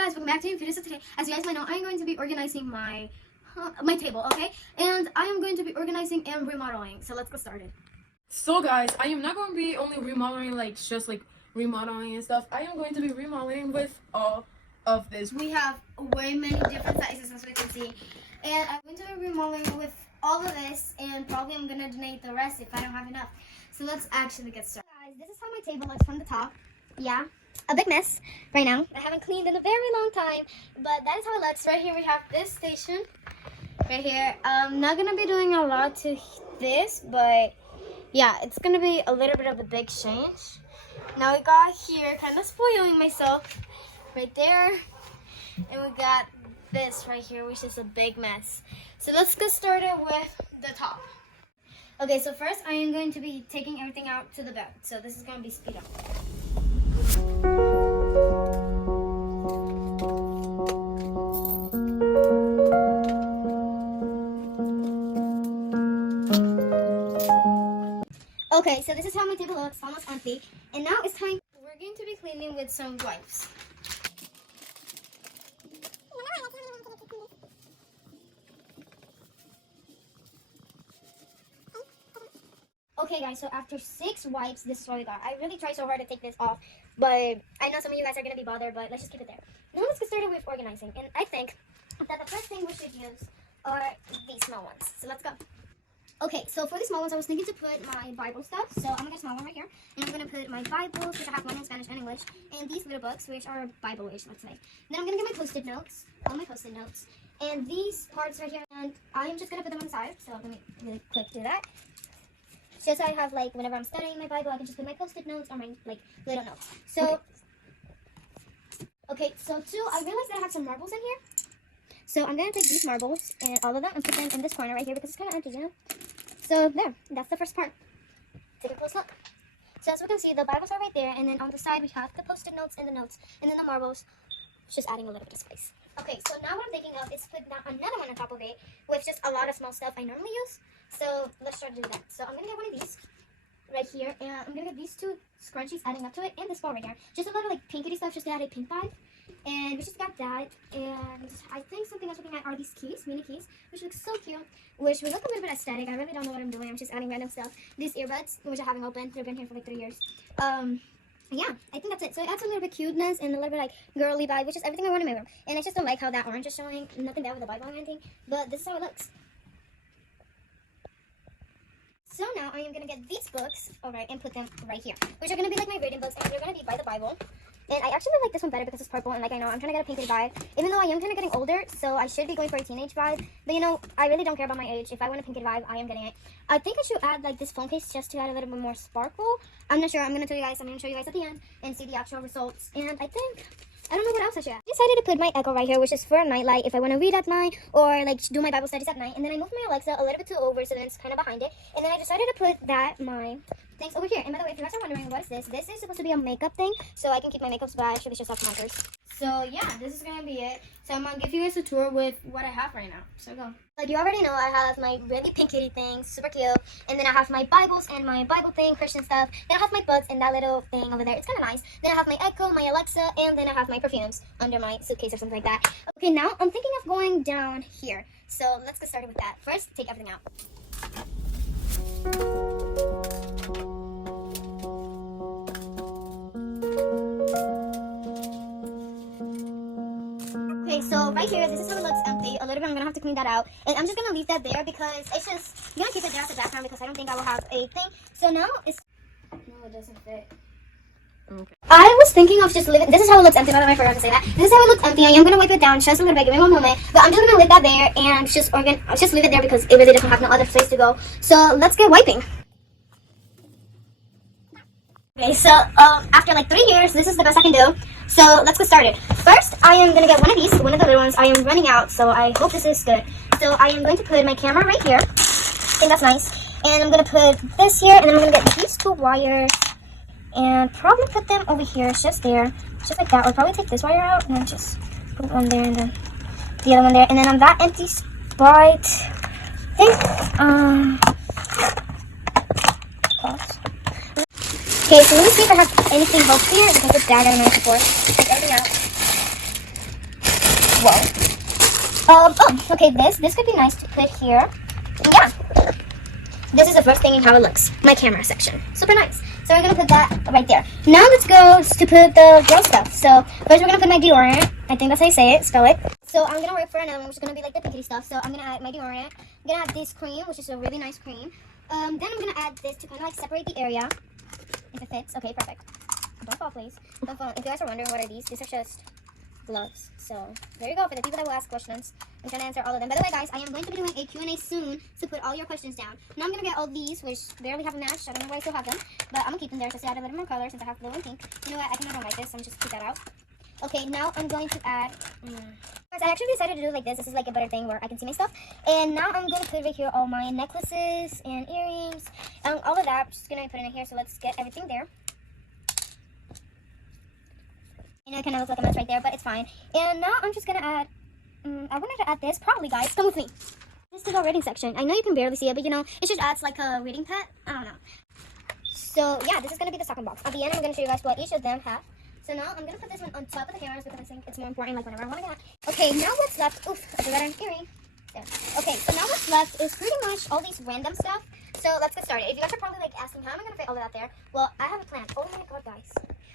guys, welcome back to a new video. So today, as you guys might know, I'm going to be organizing my table, okay? And I am going to be organizing and remodeling. So let's get started. So guys, I am not going to be only remodeling remodeling and stuff. I am going to be remodeling with all of this. We have way many different sizes, as we can see. And I'm going to be remodeling with all of this, and probably I'm going to donate the rest if I don't have enough. So let's actually get started. Guys, this is how my table looks from the top. Yeah, a big mess right now. I haven't cleaned in a very long time, but that is how it looks. Right here we have this station. Right here. I'm not going to be doing a lot to this, but yeah, it's going to be a little bit of a big change. Now we got here, kind of spoiling myself, right there. And we got this right here, which is a big mess. So let's get started with the top. Okay, so first I am going to be taking everything out to the bed. So this is going to be speed up. Okay, so this is how my table looks, almost empty. And now it's time, we're going to be cleaning with some wipes. Okay guys, so after 6 wipes, this is what we got. I really tried so hard to take this off, but I know some of you guys are going to be bothered, but let's just keep it there. Now let's get started with organizing. And I think that the first thing we should use are these small ones. So let's go. Okay, so for the small ones, I was thinking to put my Bible stuff. So I'm going to get a small one right here. And I'm going to put my Bibles, which I have one in Spanish and English. And these little books, which are Bible-ish, let's say. Then I'm going to get my Post-it notes, all my Post-it notes. And these parts right here. And I'm just going to put them on the side. So let me really quick do that. Just so I have, like, whenever I'm studying my Bible, I can just put my Post-it notes or my, like, little notes. So, okay, so too, I realized that I have some marbles in here. So I'm going to take these marbles and all of them and put them in this corner right here because it's kind of empty, you know? So there, that's the first part. Take a close look. So as we can see, the Bibles are right there, and then on the side we have the Post-it notes and the notes, and then the marbles, just adding a little bit of space. Okay, so now what I'm thinking of is put down another one on top of it with just a lot of small stuff I normally use. So let's try to do that. So I'm going to get one of these right here, and I'm going to get these 2 scrunchies adding up to it, and this ball right here. Just a little like pinkety stuff just to add a pink vibe. And we just got that, and I think something else looking at are these keys, mini keys, which looks so cute, which will look a little bit aesthetic. I really don't know what I'm doing. I'm just adding random stuff. These earbuds, which I haven't opened. They've been here for like 3 years. Yeah, I think that's it. So it adds a little bit cuteness and a little bit like girly vibe, which is everything I want in my room. And I just don't like how that orange is showing. Nothing bad with the Bible or anything, but this is how it looks. So now I am going to get these books, alright, and put them right here, which are going to be like my reading books, and they're going to be by the Bible. And I actually like this one better because it's purple, and like I know, I'm trying to get a pinky vibe, even though I am kind of getting older, so I should be going for a teenage vibe. But you know, I really don't care about my age. If I want a pinky vibe, I am getting it. I think I should add like this phone case just to add a little bit more sparkle. I'm not sure. I'm going to tell you guys. I'm going to show you guys at the end and see the actual results. And I think, I don't know what else I should add. I decided to put my Echo right here, which is for a nightlight if I want to read at night or like do my Bible studies at night. And then I moved my Alexa a little bit too over, so then it's kind of behind it. And then I decided to put my things over here. And by the way, if you guys are wondering what is this is supposed to be a makeup thing, so I can keep my makeup, but I actually just have markers. So yeah, this is gonna be it. So I'm gonna give you guys a tour with what I have right now. So go. Like you already know, I have my really pink kitty thing, super cute. And then I have my Bibles and my Bible thing, Christian stuff. Then I have my books and that little thing over there. It's kind of nice. Then I have my Echo, my Alexa, and then I have my perfumes under my suitcase or something like that. Okay, now I'm thinking of going down here. So let's get started with that. First, take everything out. Okay, so right here, this is how it looks empty. A little bit, I'm gonna have to clean that out. And I'm just gonna leave that there because it's just, I'm gonna keep it there as the background because I don't think I will have a thing. So now it's, no, it doesn't fit. Okay. I was thinking of just leaving, this is how it looks empty, by the way, I forgot to say that. This is how it looks empty. I am gonna wipe it down just a little bit, give me one moment. But I'm just gonna leave that there and just leave it there because it really doesn't have no other place to go. So let's get wiping. Okay, so after like 3 years, this is the best I can do. So let's get started. First, I am going to get one of these, one of the little ones. I am running out, so I hope this is good. So I am going to put my camera right here. I think that's nice. And I'm going to put this here, and then I'm going to get these 2 wires. And probably put them over here, just there. Just like that. Or probably take this wire out, and then just put one there, and then the other one there. And then on that empty spot, I think, pause. Okay, so let me see if I have anything else here. I can put that in my support. Take everything out. Whoa. Okay, this could be nice to put here. Yeah. This is the first thing and how it looks. My camera section. Super nice. So we're gonna put that right there. Now let's go to put the girl stuff. So first we're gonna put my deodorant. I think that's how you say it, spell it. So I'm gonna work for another one, which is gonna be like the pinkity stuff. So I'm gonna add my deodorant. I'm gonna add this cream, which is a really nice cream. Then I'm gonna add this to kind of like separate the area. If it fits. Okay, perfect. Don't fall, please. Don't fall. If you guys are wondering what are these are just gloves. So there you go for the people that will ask questions. I'm trying to answer all of them. By the way, guys, I am going to be doing a Q&A soon to put all your questions down. Now I'm going to get all these, which barely have a match. I don't know why I still have them, but I'm going to keep them there just to add a little more color since I have blue and pink. You know what? I think I don't like this, so I'm just keep that out. Okay, now I'm going to add... Guys, I actually decided to do it like this. This is like a better thing where I can see my stuff. And now I'm going to put right here all my necklaces and earrings. All of that. I'm just going to put it in here, so let's get everything there. You know, it kind of looks like a mess right there, but it's fine. And now I'm just going to add... I wanted to add this. Probably, guys. Come with me. This is our reading section. I know you can barely see it, but you know, it just adds like a reading pad. I don't know. So, yeah, this is going to be the second box. At the end, I'm going to show you guys what each of them have. So now I'm going to put this one on top of the cameras because I think it's more important, like whenever I want to get. Okay, now what's left... Oof, I forgot an earring. There. Okay, so now what's left is pretty much all these random stuff. So let's get started. If you guys are probably like asking, how am I going to fit all of that there? Well, I have a plan. Oh my god, guys.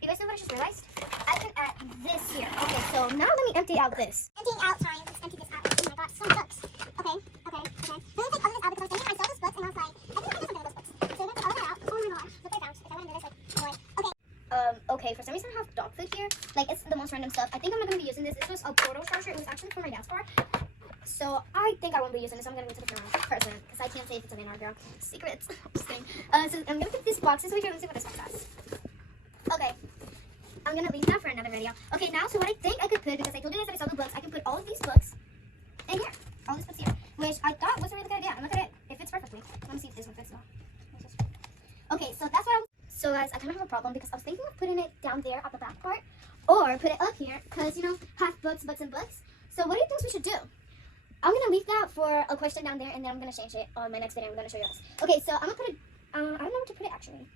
You guys know what I just realized? I can add this here. Okay, so now let me empty out this. Emptying out time. Let's empty this out. Oh my god, so many books. Okay. Let me take all of this out because I was thinking I saw those books and I was like, I think I know something with those books. So we're going to take all of that out. Oh my gosh. Look what I found. If I went into this, like, boy. Okay. Okay, for some reason I have dog food here. Like, it's the most random stuff. I think I'm not going to be using this. This was a portal charger. It was actually for my dad's car. So I think I won't be using this. I'm going to go to the camera person because I can't say if it's a man or a girl. Secrets. Just kidding. So I'm going to put these boxes over here. Let's see what this box has. Okay. I'm going to leave that for another video. Okay, now, so what I think I could put, because I told you guys that I saw the books, I can put all of these books in here. All these books here. Which I thought was a really good idea. And look at it. It fits perfectly. Let me see if this one fits though. Okay, so that's what I'm... So guys, I kind of have a problem because I was thinking of putting it down there at the back part. Or put it up here. Because, you know, half books, books, and books. So what do you think we should do? I'm going to leave that for a question down there. And then I'm going to change it on my next video. I'm going to show you guys. Okay, so I'm going to put it... I don't know where to put it actually.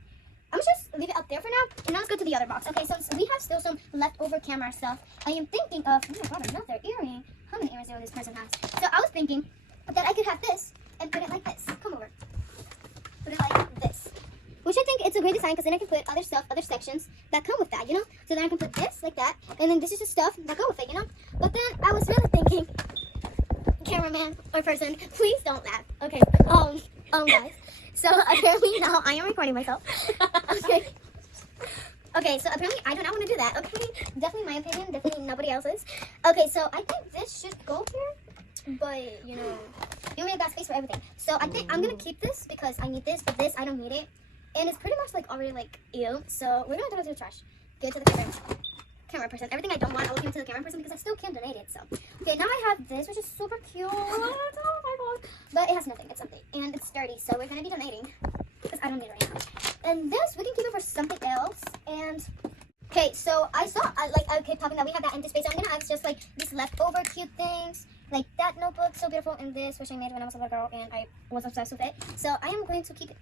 I'm gonna just leave it up there for now, and now let's go to the other box. Okay, so we have still some leftover camera stuff. I am thinking of, oh my god, another earring. How many earrings do this person has? So I was thinking that I could have this and put it like this. Come over. Put it like this. Which I think it's a great design because then I can put other stuff, other sections that come with that, you know? So then I can put this like that, and then this is just stuff that go with it, you know? But then I was really thinking, cameraman or person, please don't laugh. Okay, guys. So apparently now I am recording myself. Okay. Okay, so apparently I do not want to do that. Okay, definitely my opinion, definitely nobody else's. Okay, so I think this should go here, but you know, you only got space for everything. So I think I'm gonna keep this because I need this, but this I don't need it, and it's pretty much like already like ew. So we're gonna throw it to the trash. Give it to the camera person. Everything I don't want, I will give it to the camera person because I still can't donate it. So okay, now I have this, which is super cute. Oh my god, but it has nothing. It's empty and it's dirty. So we're gonna be donating because I don't need it right now. And this we can keep it for something else. And okay, so I kept talking that we have that empty space. So I'm gonna ask just like these leftover cute things, like that notebook, so beautiful, and this, which I made when I was a little girl, and I was obsessed with it. So I am going to keep it.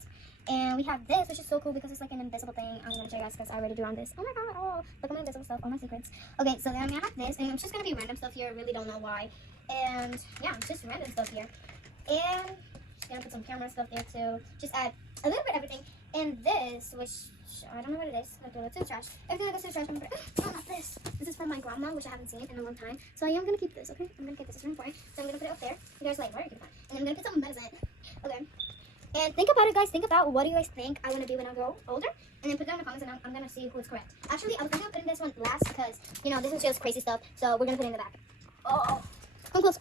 And we have this, which is so cool because it's like an invisible thing. I'm gonna show you guys because I already drew on this. Oh my god! Oh, look at my invisible stuff, all my secrets. Okay, so then I'm gonna have this, and it's just gonna be random stuff here. I really don't know why. And yeah, it's just random stuff here. And just gonna put some camera stuff there too. Just add a little bit of everything. And this, which I don't know what it is. Like throw it to the trash. Everything that goes to the trash, I'm gonna put it. Oh, not this. This is from my grandma, which I haven't seen in a long time. So I am gonna keep this. Okay, I'm gonna keep this. It's really important. So I'm gonna put it up there. You guys are like, where are you gonna put it? And I'm gonna put some medicine. Okay. And think about it, guys. Think about what do you guys think I want to be when I grow older. And then put it down in the comments, and I'm going to see who's correct. Actually, I was thinking of putting this one last because, you know, this is just crazy stuff. So we're going to put it in the back. Oh. Come closer.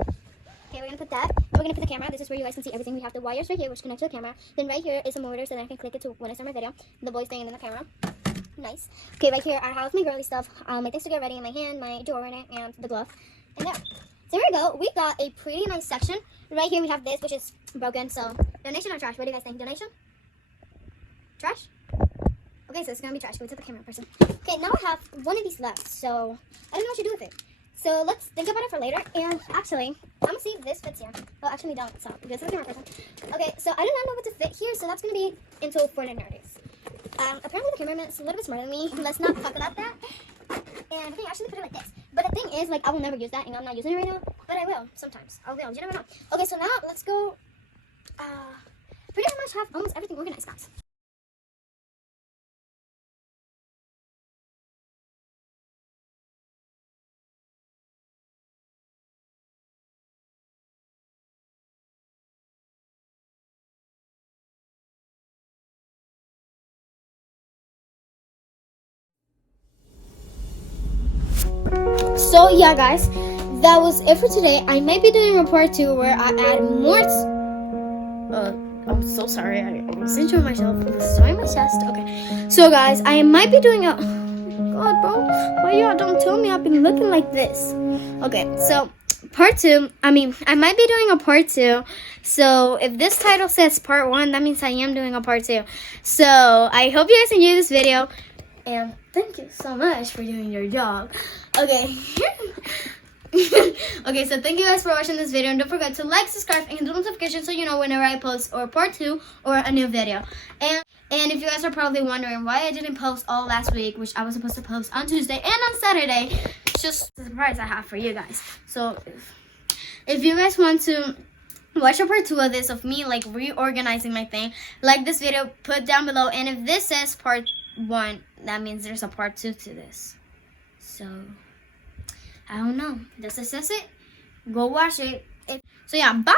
Okay, we're going to put that. And we're going to put the camera. This is where you guys can see everything. We have the wires right here, which connect to the camera. Then right here is a motor, so then I can click it to when I start my video. The boy staying in the camera. Nice. Okay, right here I have my girly stuff. My things to get ready in my hand, my deodorant, and the glove. And there. So here we go. We got a pretty nice section. Right here we have this, which is broken. So donation or trash? What do you guys think? Donation? Trash? Okay, so it's gonna be trash. Go to the camera person. Okay, now I have one of these left. So I don't know what to do with it. So let's think about it for later. And actually, I'm gonna see if this fits here. Well, actually don't. So go to the camera person. Okay, so I do not know what to fit here. So that's gonna be into Fortnite nerds. Apparently the cameraman's a little bit smarter than me. Let's not talk about that. And I think I actually put it like this. But the thing is, like, I will never use that, and I'm not using it right now, but I will sometimes. I will. You never know. Okay, so now let's go. Pretty much have almost everything organized, guys. So yeah, guys, that was it for today. I might be doing a part 2 where I add more. I'm so sorry. I'm injuring myself. Sorry, my chest. Okay. So guys, I might be doing a. God, bro, why y'all don't tell me I've been looking like this? Okay, so part 2. I might be doing a part 2. So if this title says part 1, that means I am doing a part 2. So I hope you guys enjoyed this video. And thank you so much for doing your job. Okay. Okay, so thank you guys for watching this video. And don't forget to like, subscribe, and hit the notification so you know whenever I post or part 2 or a new video. And if you guys are probably wondering why I didn't post all last week, which I was supposed to post on Tuesday and on Saturday, it's just a surprise I have for you guys. So if you guys want to watch a part 2 of this, of me like reorganizing my thing, like this video, put down below. And if this says part 1, that means there's a part 2 to this. So I don't know. This says it. Go watch it. So yeah, bye.